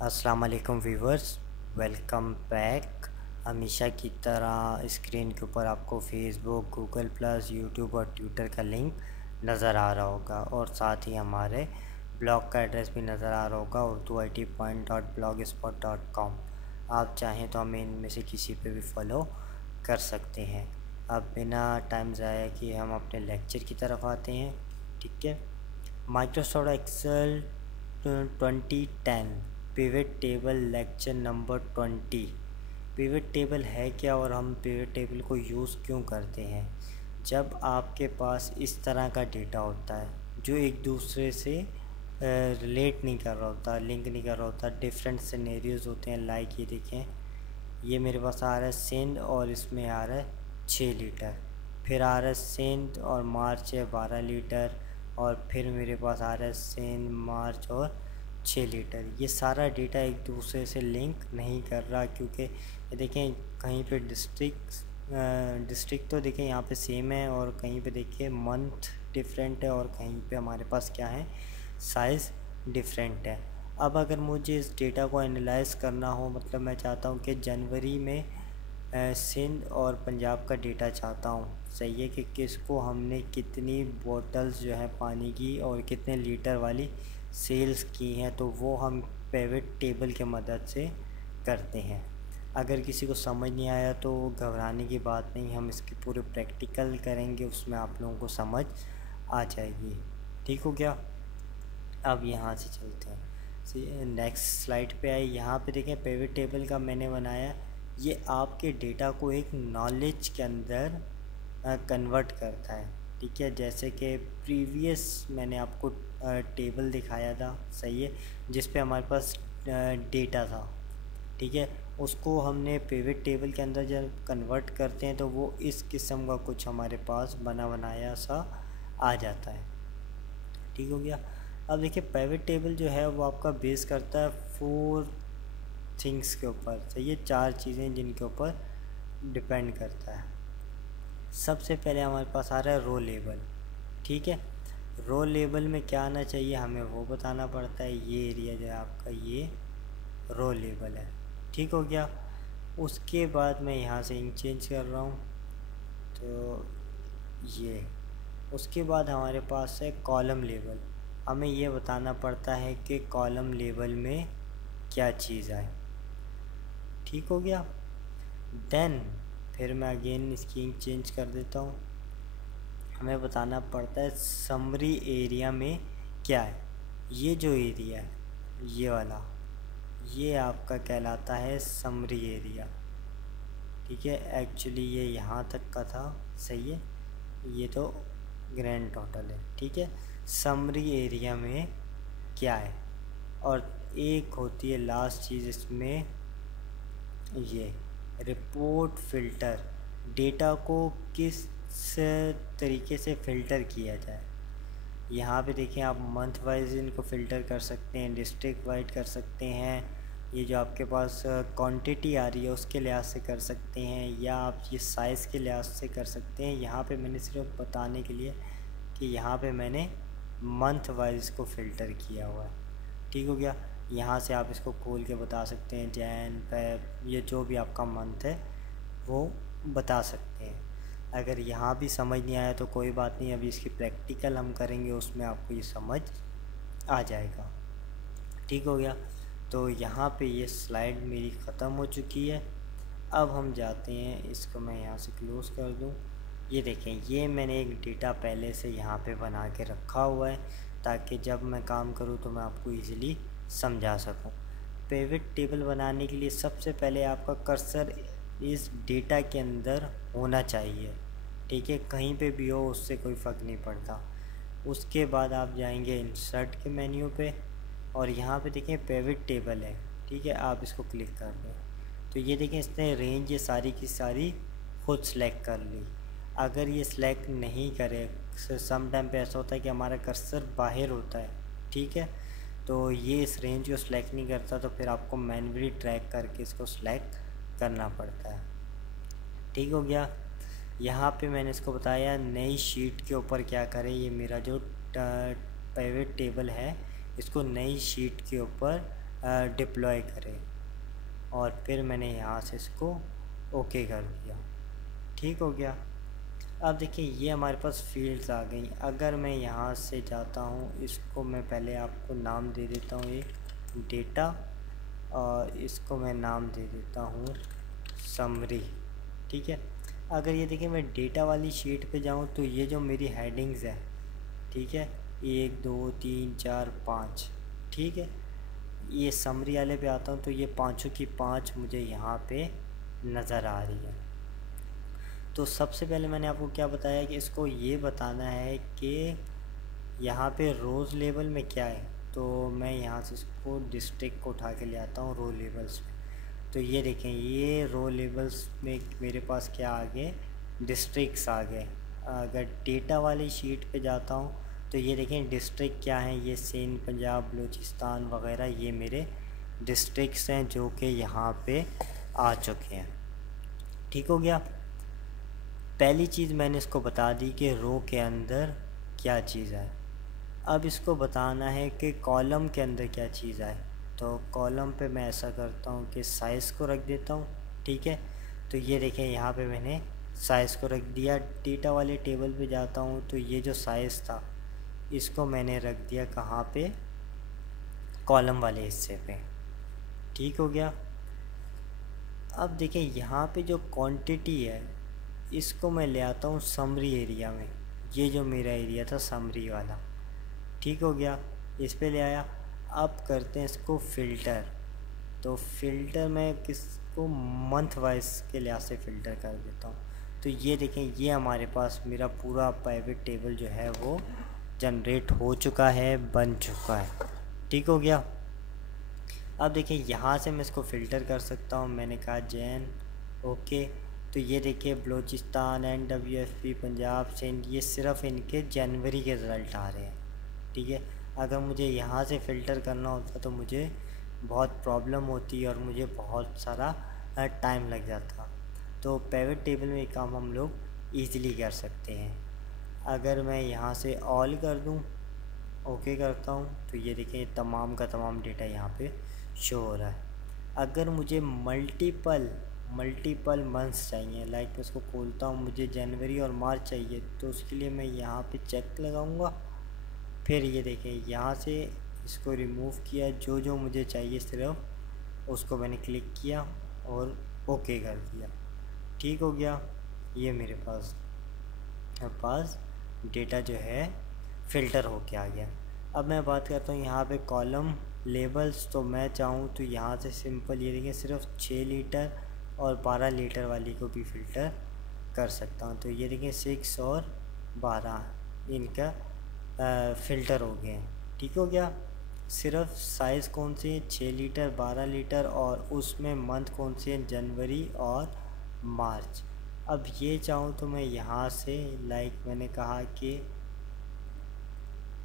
अस्सलाम वालेकुम viewers, welcome back. हमेशा की तरह स्क्रीन के ऊपर आपको फेसबुक, गूगल प्लस, यूट्यूब और ट्विटर का लिंक नज़र आ रहा होगा और साथ ही हमारे ब्लॉग का एड्रेस भी नज़र आ रहा होगा urduit.blogspot.com। आप चाहें तो हमें इनमें से किसी पे भी फॉलो कर सकते हैं। अब बिना टाइम ज़ाया किए हम अपने लेक्चर की तरफ आते हैं। ठीक है, Microsoft Excel 2010 pivot table lecture number 20। Pivot table है क्या और हम पिवट टेबल को यूज़ क्यों करते हैं? जब आपके पास इस तरह का डेटा होता है जो एक दूसरे से रिलेट नहीं कर रहा होता, लिंक नहीं कर रहा होता, डिफरेंट सिनेरियोज होते हैं। लाइक ये देखें, ये मेरे पास आ रहा है सिंध और इसमें आ रहा है 6 लीटर, फिर आ रहा है सिंध और मार्च है 12 लीटर, और फिर मेरे पास आ रहा है सिंध, मार्च और 6 लीटर। ये सारा डेटा एक दूसरे से लिंक नहीं कर रहा, क्योंकि ये देखें कहीं पे डिस्ट्रिक्ट तो देखें यहाँ पे सेम है, और कहीं पे देखिए मंथ डिफरेंट है, और कहीं पे हमारे पास क्या है, साइज़ डिफरेंट है। अब अगर मुझे इस डेटा को एनालाइज करना हो, मतलब मैं चाहता हूँ कि जनवरी में सिंध और पंजाब का डेटा चाहता हूँ, सही है, कि किसको हमने कितनी बोतल्स जो है पानी की और कितने लीटर वाली सेल्स की हैं, तो वो हम पिवट टेबल के मदद से करते हैं। अगर किसी को समझ नहीं आया तो घबराने की बात नहीं, हम इसके पूरे प्रैक्टिकल करेंगे, उसमें आप लोगों को समझ आ जाएगी। ठीक हो गया? अब यहाँ से चलते हैं, नेक्स्ट स्लाइड पे आए। यहाँ पे देखें पिवट टेबल का मैंने बनाया, ये आपके डेटा को एक नॉलेज के अंदर कन्वर्ट करता है। ठीक है, जैसे कि प्रीवियस मैंने आपको टेबल दिखाया था, सही है, जिस पे हमारे पास डेटा था। ठीक है, उसको हमने पिवट टेबल के अंदर जब कन्वर्ट करते हैं तो वो इस किस्म का कुछ हमारे पास बना बनाया सा आ जाता है। ठीक हो गया? अब देखिए पिवट टेबल जो है वो आपका बेस करता है 4 थिंग्स के ऊपर, सही है, 4 चीज़ें जिनके ऊपर डिपेंड करता है। सबसे पहले हमारे पास आ रहा है रो लेवल। ठीक है, रो लेवल में क्या आना चाहिए हमें वो बताना पड़ता है। ये एरिया जो है आपका, ये रो लेवल है। ठीक हो गया? उसके बाद मैं यहाँ से इंक चेंज कर रहा हूँ, तो ये, उसके बाद हमारे पास है कॉलम लेवल। हमें ये बताना पड़ता है कि कॉलम लेवल में क्या चीज़ है। ठीक हो गया? देन फिर मैं अगेन इसकी इंक चेंज कर देता हूँ, हमें बताना पड़ता है समरी एरिया में क्या है। ये जो एरिया है, ये वाला, ये आपका कहलाता है समरी एरिया। ठीक है, एक्चुअली ये यहाँ तक का था, सही है, ये तो ग्रैंड टोटल है। ठीक है, समरी एरिया में क्या है, और एक होती है लास्ट चीज़ इसमें, ये रिपोर्ट फ़िल्टर, डेटा को किस तरीके से फ़िल्टर किया जाए। यहाँ पे देखिए आप मंथ वाइज इनको फ़िल्टर कर सकते हैं, डिस्ट्रिक्ट वाइज कर सकते हैं, ये जो आपके पास क्वांटिटी आ रही है उसके लिहाज से कर सकते हैं, या आप ये साइज़ के लिहाज से कर सकते हैं। यहाँ पे मैंने सिर्फ बताने के लिए कि यहाँ पे मैंने मंथ वाइज को फ़िल्टर किया हुआ है। ठीक हो गया? यहाँ से आप इसको खोल के बता सकते हैं, जैन, फेब, ये जो भी आपका मंथ है वो बता सकते हैं। अगर यहाँ भी समझ नहीं आया तो कोई बात नहीं, अभी इसकी प्रैक्टिकल हम करेंगे, उसमें आपको ये समझ आ जाएगा। ठीक हो गया? तो यहाँ पे ये स्लाइड मेरी ख़त्म हो चुकी है। अब हम जाते हैं, इसको मैं यहाँ से क्लोज़ कर दूँ। ये देखें, ये मैंने एक डेटा पहले से यहाँ पे बना के रखा हुआ है, ताकि जब मैं काम करूँ तो मैं आपको ईज़िली समझा सकूँ। पिवट टेबल बनाने के लिए सबसे पहले आपका कर्सर इस डेटा के अंदर होना चाहिए। ठीक है, कहीं पे भी हो उससे कोई फ़र्क नहीं पड़ता। उसके बाद आप जाएंगे इंसर्ट के मेन्यू पे, और यहाँ पे देखें पिवट टेबल है। ठीक है, आप इसको क्लिक कर दें तो ये देखें इसने रेंज ये सारी की सारी खुद सेलेक्ट कर ली। अगर ये सिलेक्ट नहीं करे, सम टाइम पे ऐसा होता है कि हमारा कर्सर बाहर होता है, ठीक है, तो ये इस रेंज को सिलेक्ट नहीं करता, तो फिर आपको मैन्युअली ट्रैक करके इसको सिलेक्ट करना पड़ता है। ठीक हो गया? यहाँ पे मैंने इसको बताया नई शीट के ऊपर क्या करें। ये मेरा जो पिवट टेबल है इसको नई शीट के ऊपर डिप्लॉय करे, और फिर मैंने यहाँ से इसको ओके कर दिया। ठीक हो गया। अब देखिए ये हमारे पास फील्ड्स आ गई। अगर मैं यहाँ से जाता हूँ, इसको मैं पहले आपको नाम दे देता हूँ एक डेटा, और इसको मैं नाम दे देता हूँ समरी। ठीक है। अगर ये देखिए मैं डेटा वाली शीट पे जाऊँ तो ये जो मेरी हेडिंग्स है, ठीक है, 1 2 3 4 5, ठीक है, ये समरी वाले पे आता हूँ तो ये पाँचों की पाँच मुझे यहाँ पे नज़र आ रही है। तो सबसे पहले मैंने आपको क्या बताया कि इसको ये बताना है कि यहाँ पे रोज़ लेवल में क्या है। तो मैं यहाँ से इसको डिस्ट्रिक्ट को उठा के ले आता हूँ रो लेवल्स में। तो ये देखें, ये रो लेवल्स में मेरे पास क्या आ गए, डिस्ट्रिक्ट्स आ गए। अगर डेटा वाली शीट पे जाता हूँ तो ये देखें डिस्ट्रिक्ट क्या है, ये सिंध, पंजाब, बलूचिस्तान वगैरह ये मेरे डिस्ट्रिक्ट्स हैं जो कि यहाँ पे आ चुके हैं। ठीक हो गया। पहली चीज़ मैंने इसको बता दी कि रो के अंदर क्या चीज़ है। अब इसको बताना है कि कॉलम के अंदर क्या चीज़ है। तो कॉलम पे मैं ऐसा करता हूँ कि साइज़ को रख देता हूँ। ठीक है। तो ये देखें यहाँ पे मैंने साइज़ को रख दिया। डेटा वाले टेबल पे जाता हूँ तो ये जो साइज़ था इसको मैंने रख दिया कहाँ पे, कॉलम वाले हिस्से पे। ठीक हो गया। अब देखें यहाँ पे जो क्वांटिटी है इसको मैं ले आता हूँ समरी एरिया में। ये जो मेरा एरिया था समरी वाला, ठीक हो गया, इस पे ले आया। अब करते हैं इसको फ़िल्टर। तो फ़िल्टर मैं किसको मंथ वाइज के लिहाज से फ़िल्टर कर देता हूँ। तो ये देखें ये हमारे पास मेरा पूरा प्राइवेट टेबल जो है वो जनरेट हो चुका है, बन चुका है। ठीक हो गया। अब देखिए यहाँ से मैं इसको फ़िल्टर कर सकता हूँ। मैंने कहा जैन, ओके। तो ये देखिए बलूचिस्तान, NWFP, पंजाब, सिंध, ये सिर्फ इनके जनवरी के रिज़ल्ट आ रहे हैं। ठीक है। अगर मुझे यहाँ से फ़िल्टर करना होता तो मुझे बहुत प्रॉब्लम होती और मुझे बहुत सारा टाइम लग जाता। तो पिवट टेबल में ये काम हम लोग ईज़िली कर सकते हैं। अगर मैं यहाँ से ऑल कर दूँ, ओके करता हूँ, तो ये देखें तमाम का तमाम डेटा यहाँ पे शो हो रहा है। अगर मुझे मल्टीपल मंथ्स चाहिए, लाइक मैं उसको खोलता हूँ, मुझे जनवरी और मार्च चाहिए, तो उसके लिए मैं यहाँ पे चेक लगाऊँगा। फिर ये देखें यहाँ से इसको रिमूव किया, जो जो मुझे चाहिए सिर्फ उसको मैंने क्लिक किया और ओके कर दिया। ठीक हो गया। ये मेरे पास डेटा जो है फ़िल्टर होके आ गया। अब मैं बात करता हूँ यहाँ पे कॉलम लेबल्स। तो मैं चाहूँ तो यहाँ से सिंपल ये देखिए सिर्फ 6 लीटर और 12 लीटर वाली को भी फ़िल्टर कर सकता हूँ। तो ये देखिए 6 और 12 इनका फ़िल्टर हो गए हैं। ठीक हो गया। सिर्फ साइज़ कौन सी है, 6 लीटर, 12 लीटर, और उसमें मंथ कौन सी है, जनवरी और मार्च। अब ये चाहूँ तो मैं यहाँ से, लाइक मैंने कहा कि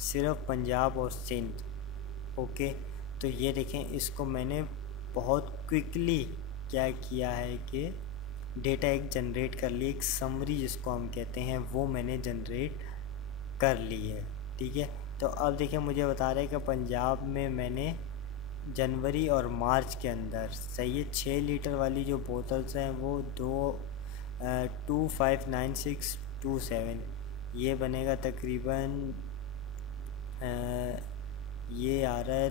सिर्फ पंजाब और सिंध, ओके। तो ये देखें इसको मैंने बहुत क्विकली क्या किया है कि डेटा एक जनरेट कर ली, एक समरी जिसको हम कहते हैं वो मैंने जनरेट कर ली है। ठीक है। तो अब देखिए मुझे बता रहे हैं कि पंजाब में मैंने जनवरी और मार्च के अंदर, सही है, 6 लीटर वाली जो बोतल्स हैं वो 259627, ये बनेगा तकरीबन ये आ रहा है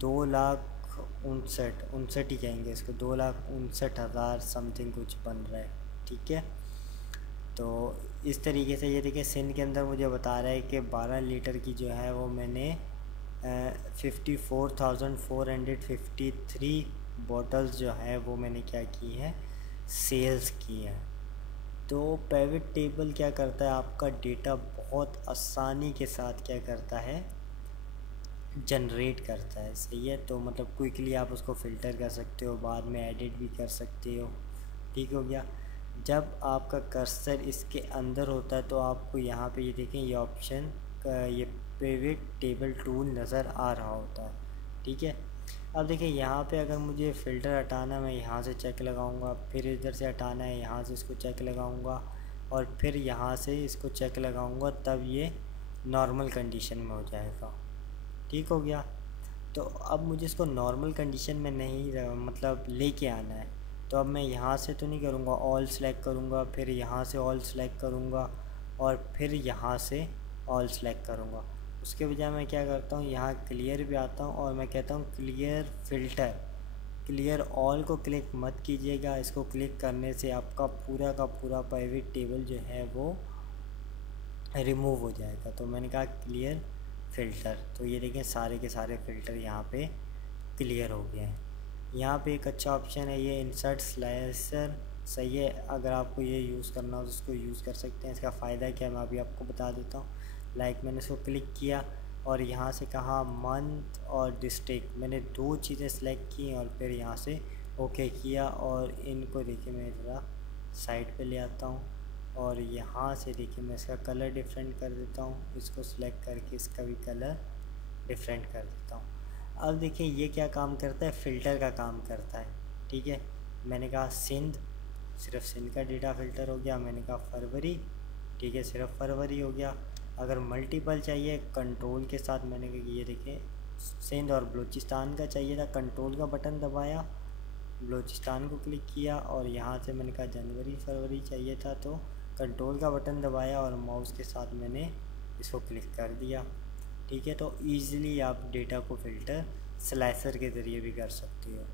2,59,59 ही कहेंगे इसको, 2,59,000 समथिंग कुछ बन रहा है। ठीक है। तो इस तरीके से ये देखिए सिंध के अंदर मुझे बता रहा है कि 12 लीटर की जो है वो मैंने 54,453 बॉटल्स जो है वो मैंने क्या की है, सेल्स की है। तो पिवट टेबल क्या करता है, आपका डेटा बहुत आसानी के साथ क्या करता है, जनरेट करता है। सही है। तो मतलब क्विकली आप उसको फ़िल्टर कर सकते हो, बाद में एडिट भी कर सकते हो। ठीक हो गया। जब आपका कर्सर इसके अंदर होता है तो आपको यहाँ पे ये देखें ये ऑप्शन ये पिवट टेबल टूल नज़र आ रहा होता है। ठीक है। अब देखिए यहाँ पे अगर मुझे फ़िल्टर हटाना है, मैं यहाँ से चेक लगाऊंगा, फिर इधर से हटाना है, यहाँ से इसको चेक लगाऊंगा, और फिर यहाँ से इसको चेक लगाऊंगा, तब ये नॉर्मल कंडीशन में हो जाएगा। ठीक हो गया। तो अब मुझे इसको नॉर्मल कंडीशन में नहीं मतलब लेके आना है। तो अब मैं यहाँ से तो नहीं करूँगा, ऑल सेलेक्ट करूँगा, फिर यहाँ से ऑल सेलेक्ट करूँगा और फिर यहाँ से ऑल सेलेक्ट करूँगा। उसके बजाय मैं क्या करता हूँ, यहाँ क्लियर भी आता हूँ और मैं कहता हूँ क्लियर फ़िल्टर। क्लियर ऑल को क्लिक मत कीजिएगा, इसको क्लिक करने से आपका पूरा का पूरा पिवट टेबल जो है वो रिमूव हो जाएगा। तो मैंने कहा क्लियर फ़िल्टर, तो ये देखें सारे के सारे फ़िल्टर यहाँ पे क्लियर हो गए हैं। यहाँ पे एक अच्छा ऑप्शन है ये इंसर्ट स्लाइसर, सही है। अगर आपको ये यूज़ करना हो तो उसको यूज़ कर सकते हैं। इसका फ़ायदा क्या है मैं अभी आपको बता देता हूँ। मैंने इसको क्लिक किया और यहाँ से कहा मंथ और डिस्ट्रिक्ट, मैंने 2 चीज़ें सेलेक्ट की और फिर यहाँ से ओके किया और इनको देखिए मैं ज़रा साइड पे ले आता हूँ और यहाँ से देखिए मैं इसका कलर डिफरेंट कर देता हूँ। इसको सिलेक्ट करके इसका भी कलर डिफरेंट कर देता हूँ। अब देखिए ये क्या काम करता है, फ़िल्टर का काम करता है। ठीक है, मैंने कहा सिंध, सिर्फ सिंध का डेटा फ़िल्टर हो गया। मैंने कहा फरवरी, ठीक है, सिर्फ फरवरी हो गया। अगर मल्टीपल चाहिए कंट्रोल के साथ, मैंने कहा ये देखिए सिंध और बलूचिस्तान का चाहिए था, कंट्रोल का बटन दबाया, बलूचिस्तान को क्लिक किया और यहाँ से मैंने कहा जनवरी फरवरी चाहिए था तो कंट्रोल का बटन दबाया और माउस के साथ मैंने इसको क्लिक कर दिया। ठीक है, तो ईज़िली आप डेटा को फ़िल्टर स्लाइसर के ज़रिए भी कर सकते हो।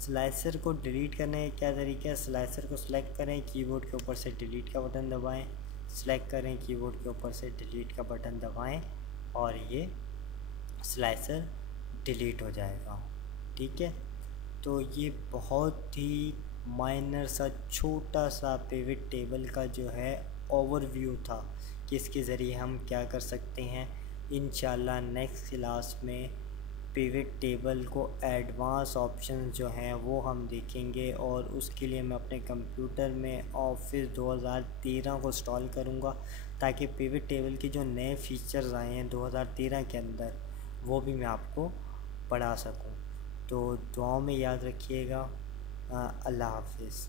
स्लाइसर को डिलीट करने का क्या तरीका है, स्लाइसर को सिलेक्ट करें, कीबोर्ड के ऊपर से डिलीट का बटन दबाएं, सिलेक्ट करें, कीबोर्ड के ऊपर से डिलीट का बटन दबाएं और ये स्लाइसर डिलीट हो जाएगा। ठीक है, तो ये बहुत ही माइनर सा छोटा सा पिवट टेबल का जो है ओवरव्यू था कि इसके ज़रिए हम क्या कर सकते हैं। इंशाल्लाह नेक्स्ट क्लास में पिवट टेबल को एडवांस ऑप्शन जो हैं वो हम देखेंगे और उसके लिए मैं अपने कंप्यूटर में ऑफिस 2013 को इंस्टॉल करूँगा ताकि पिवट टेबल के जो नए फीचर्स आए हैं 2013 के अंदर वो भी मैं आपको पढ़ा सकूँ। तो दुआओं में याद रखिएगा। अल्लाह हाफिज़।